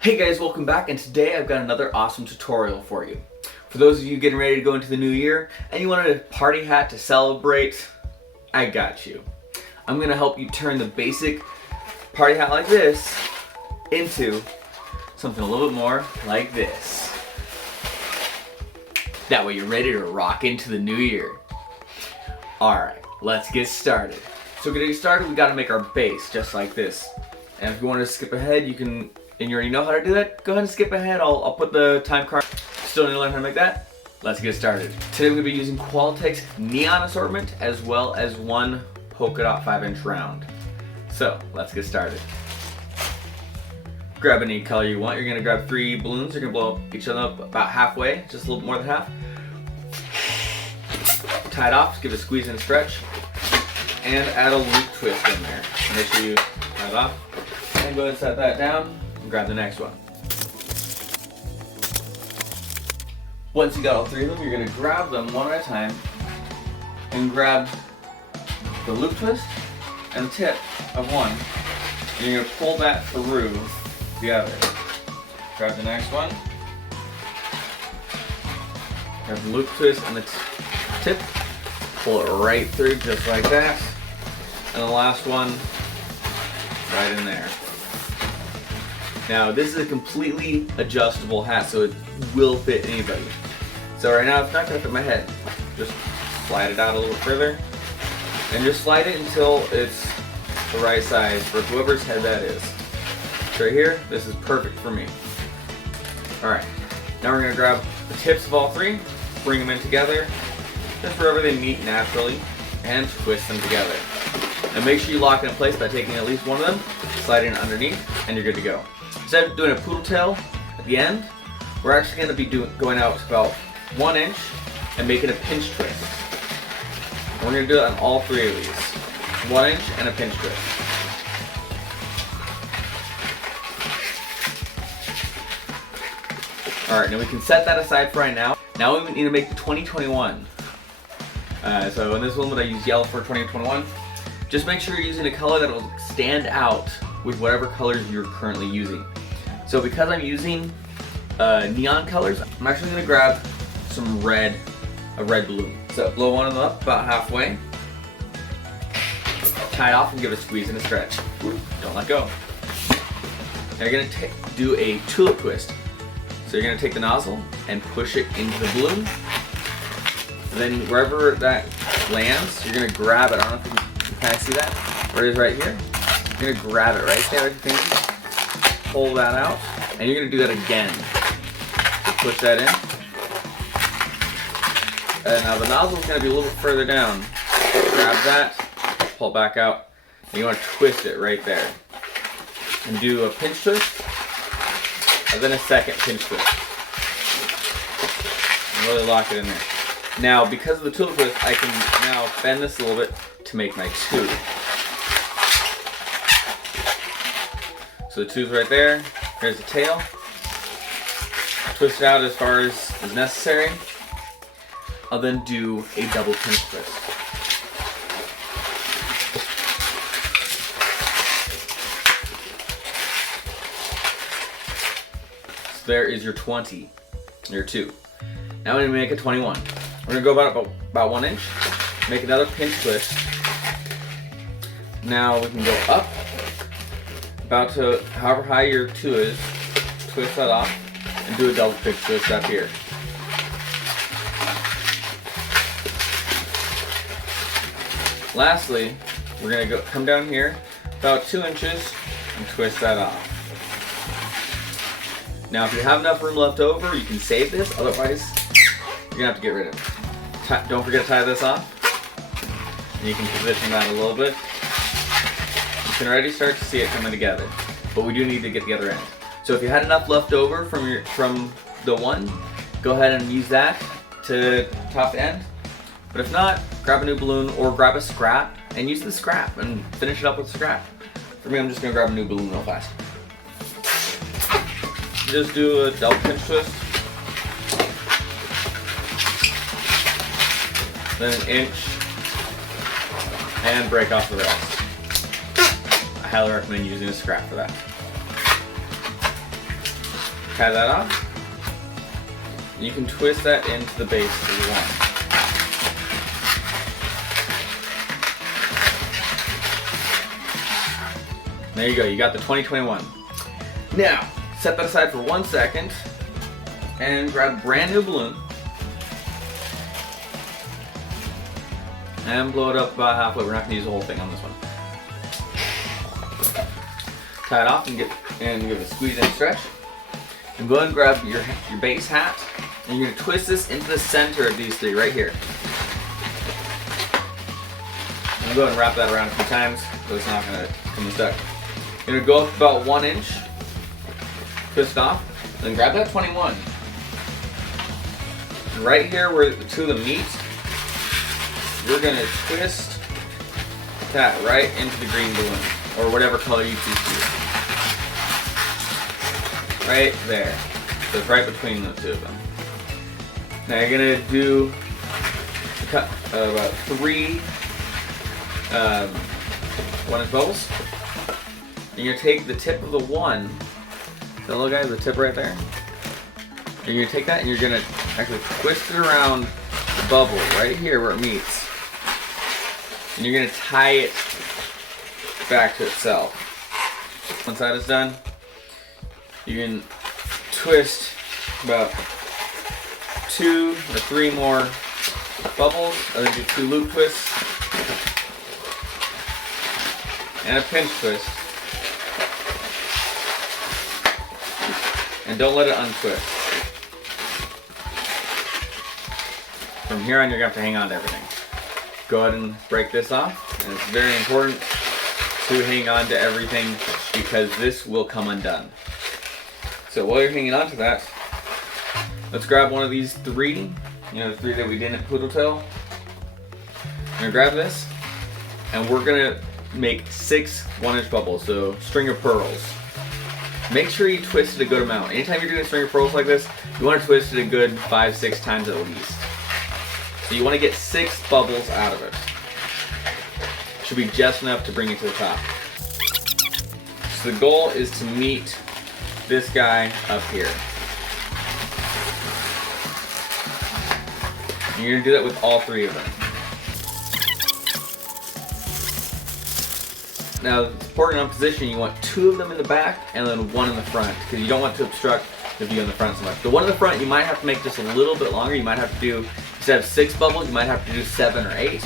Hey guys, welcome back, and today I've got another awesome tutorial for you. For those of you getting ready to go into the new year and you wanted a party hat to celebrate, I got you. I'm going to help you turn the basic party hat like this into something a little bit more like this. That way you're ready to rock into the new year. Alright, let's get started. So getting started, we got to make our base just like this. And if you want to skip ahead, you can, and you already know how to do that, go ahead and skip ahead. I'll put the time card. Still need to learn how to make that? Let's get started. Today we're going to be using Qualitex neon assortment as well as one polka dot 5-inch round. So let's get started. Grab any color you want. You're going to grab 3 balloons. You're going to blow each other up about halfway, just a little bit more than half. Tie it off, give it a squeeze and a stretch, and add a loop twist in there. Make sure you tie it off. And go ahead and set that down and grab the next one. Once you got all 3 of them, you're going to grab them one at a time and grab the loop twist and the tip of one. And you're going to pull that through the other. Grab the next one. Grab the loop twist and the tip. Pull it right through just like that. And the last one right in there. Now this is a completely adjustable hat, so it will fit anybody. So right now it's not going to fit my head. Just slide it out a little further. And just slide it until it's the right size for whoever's head that is. So right here, this is perfect for me. Alright, now we're going to grab the tips of all 3, bring them in together, just wherever they meet naturally, and twist them together. And make sure you lock it in place by taking at least one of them, sliding it underneath, and you're good to go. Instead of doing a poodle tail at the end, we're actually going to be going out about 1 inch and making a pinch twist. And we're going to do that on all 3 of these. 1 inch and a pinch twist. Alright, now we can set that aside for right now. Now we need to make the 2021. So in this one, I use yellow for 2021. Just make sure you're using a color that will stand out with whatever colors you're currently using. So because I'm using neon colors, I'm actually going to grab some red, a red balloon. So blow one of them up about halfway. Tie it off and give it a squeeze and a stretch. Don't let go. Now you're going to do a tulip twist. So you're going to take the nozzle and push it into the balloon. And then wherever that lands, you're going to grab it. I don't know if you can kind of see that. Where it is right here. You're going to grab it right there with your fingers. Pull that out. And you're going to do that again. So push that in. And now the nozzle is going to be a little bit further down. Grab that. Pull it back out. And you want to twist it right there. And do a pinch twist. And then a second pinch twist. And really lock it in there. Now, because of the tulip twist, I can now bend this a little bit to make my tube. So the tube's right there. Here's the tail. Twist it out as far as is necessary. I'll then do a double pinch twist. So there is your 20, your 2. Now we're going to make a 21. We're going to go about 1 inch, make another pinch twist. Now we can go up, about to however high your 2 is, twist that off, and do a double pinch twist up here. Lastly, we're going to come down here about 2 inches and twist that off. Now if you have enough room left over, you can save this, otherwise you're going to have to get rid of it. Don't forget to tie this off. And you can position that a little bit. You can already start to see it coming together, but we do need to get the other end. So if you had enough left over from the one, go ahead and use that to top to end. But if not, grab a new balloon or grab a scrap and use the scrap and finish it up with scrap. For me, I'm just going to grab a new balloon real fast. Just do a double pinch twist. Then an inch, and break off the rest. I highly recommend using a scrap for that. Tie that off. You can twist that into the base if you want. There you go, you got the 2021. Now, set that aside for 1 second and grab a brand new balloon and blow it up about halfway. We're not going to use the whole thing on this one. Tie it off and give it a squeeze and stretch. And go ahead and grab your base hat, and you're going to twist this into the center of these three right here. And go ahead and wrap that around a few times so it's not going to come unstuck. You're going to go up about 1 inch, twist it off, then grab that 21. And right here where the two of them meet, you're going to twist that right into the green balloon, or whatever color you choose to use. Right there. So it's right between those two of them. Now you're going to do about 3 1-inch bubbles. And you're going to take the tip of the one, the little guy, the tip right there. And you're going to take that and you're going to actually twist it around the bubble right here where it meets. And you're going to tie it back to itself. Once that is done, you can twist about 2 or 3 more bubbles, and then do 2 loop twists and a pinch twist. And don't let it untwist. From here on, you're going to have to hang on to everything. Go ahead and break this off, and it's very important to hang on to everything because this will come undone. So while you're hanging on to that, let's grab one of these 3, the 3 that we did at Poodle Tail. I'm gonna grab this, and we're gonna make 6 1-inch bubbles, so string of pearls. Make sure you twist it a good amount. Anytime you're doing a string of pearls like this, you want to twist it a good 5-6 times at least. So you want to get 6 bubbles out of it. Should be just enough to bring it to the top. So the goal is to meet this guy up here. And you're going to do that with all 3 of them. Now, it's important on position, you want 2 of them in the back and then 1 in the front, because you don't want to obstruct the view in the front so much. The one in the front, you might have to make just a little bit longer. You might have to do, instead of 6 bubbles, you might have to do 7 or 8.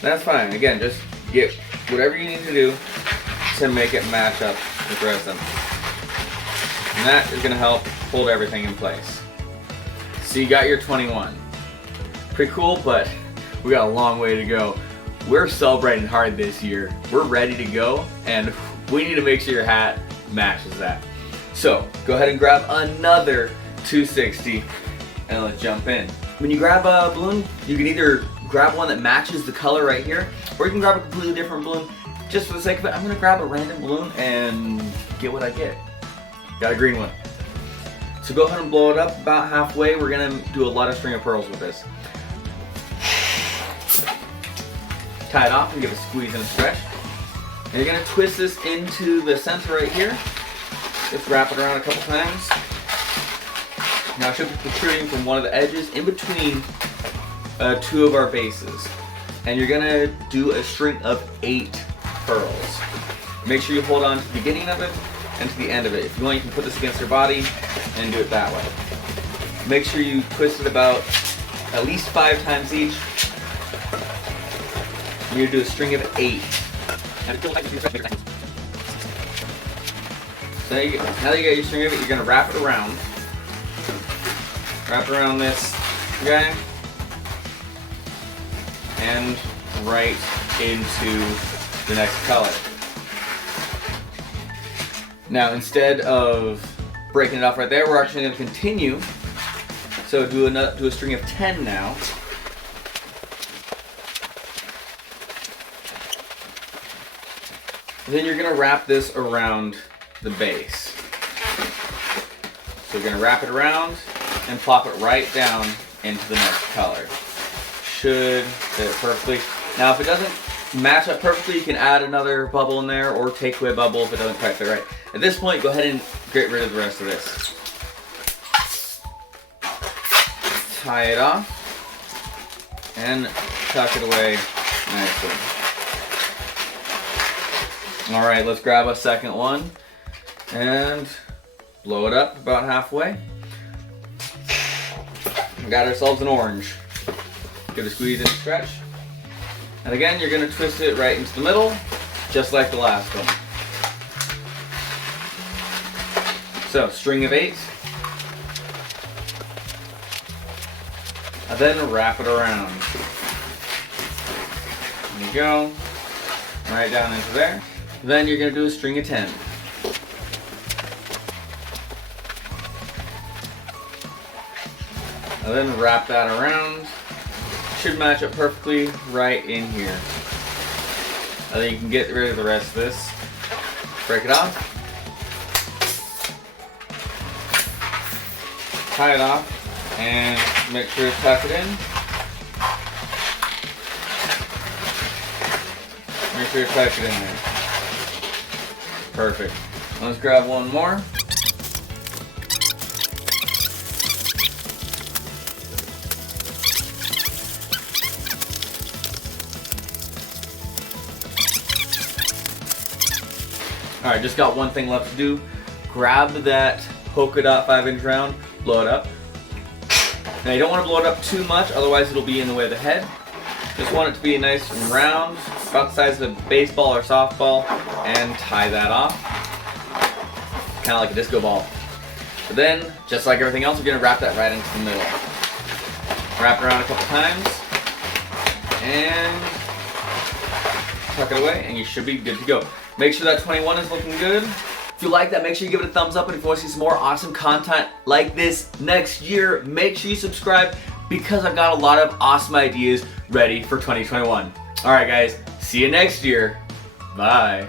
That's fine. Again, just get whatever you need to do to make it match up with the rest of them. And that is going to help hold everything in place. So you got your 21. Pretty cool, but we got a long way to go. We're celebrating hard this year. We're ready to go, and we need to make sure your hat matches that. So go ahead and grab another 260 and let's jump in. When you grab a balloon, you can either grab one that matches the color right here, or you can grab a completely different balloon. Just for the sake of it, I'm gonna grab a random balloon and get what I get. Got a green one. So go ahead and blow it up about halfway. We're gonna do a lot of string of pearls with this. Tie it off and give a squeeze and a stretch. And you're gonna twist this into the center right here. Just wrap it around a couple times. Now it should be protruding from one of the edges in between 2 of our bases. And you're gonna do a string of 8 pearls. Make sure you hold on to the beginning of it and to the end of it. If you want, you can put this against your body and do it that way. Make sure you twist it about at least 5 times each. You're gonna do a string of 8. So now that you got your string of it, you're gonna wrap it around. Wrap around this guy and right into the next color. Now, instead of breaking it off right there, we're actually going to continue. So do a string of 10 now. Then you're going to wrap this around the base. So you're going to wrap it around and plop it right down into the next color. Should fit perfectly. Now if it doesn't match up perfectly, you can add another bubble in there or take away a bubble if it doesn't quite fit right. At this point, go ahead and get rid of the rest of this. tie it off and tuck it away nicely. All right, let's grab a second one and blow it up about halfway. We got ourselves an orange. Give it a squeeze and a stretch. And again, you're gonna twist it right into the middle, just like the last one. So, string of 8. And then wrap it around. There you go. Right down into there. Then you're gonna do a string of 10. And then wrap that around. Should match up perfectly right in here. And then you can get rid of the rest of this. Break it off. Tie it off and make sure to tuck it in. Make sure to tuck it in there. Perfect. Let's grab one more. Alright, just got one thing left to do. Grab that polka dot 5-inch round, blow it up. Now you don't want to blow it up too much, otherwise it'll be in the way of the head. Just want it to be nice and round, about the size of a baseball or softball, and tie that off. Kind of like a disco ball. But then, just like everything else, we're going to wrap that right into the middle. Wrap it around a couple times, and tuck it away, and you should be good to go. Make sure that 21 is looking good. If you like that, make sure you give it a thumbs up, and if you want to see some more awesome content like this next year, make sure you subscribe because I've got a lot of awesome ideas ready for 2021. Alright guys, see you next year. Bye.